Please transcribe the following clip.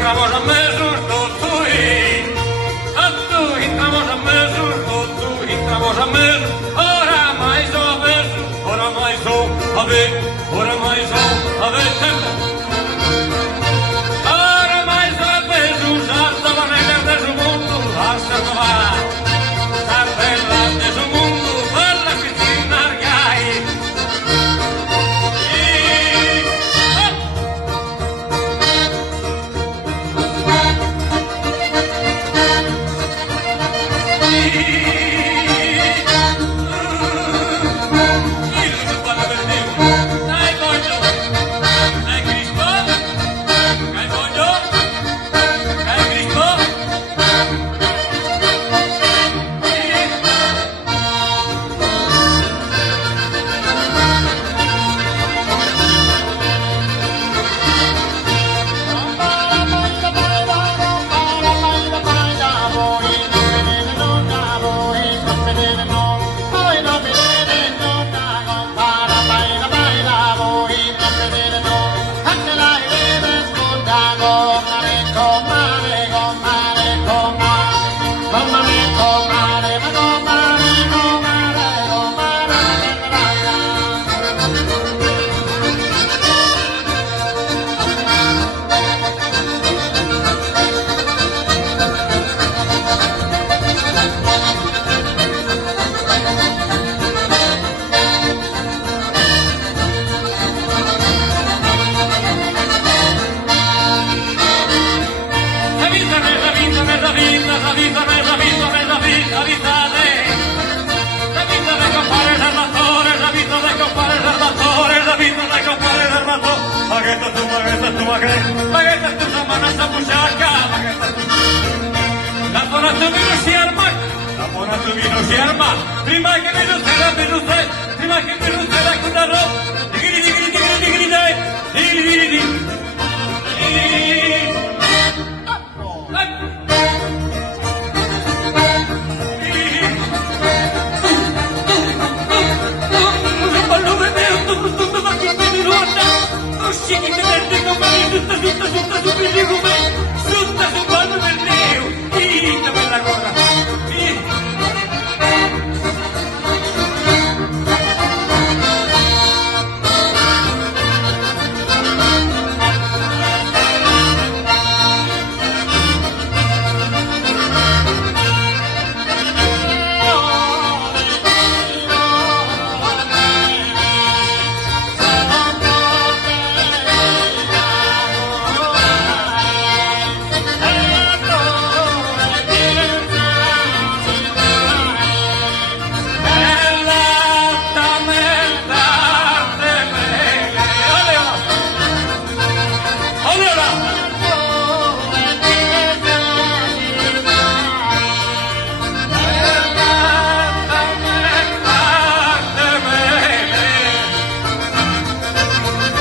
Entramos a mesos do tui, entramos a mesos do tui, entramos a mesos, ora mais uma vez, ora mais um, a ver, ora mais um, a ver, ora mais uma vez, já estava negas do mundo, lá se acabar, está bela do mundo, bela piscina, gai. Prima che mi prima che mi con la roba, Tutta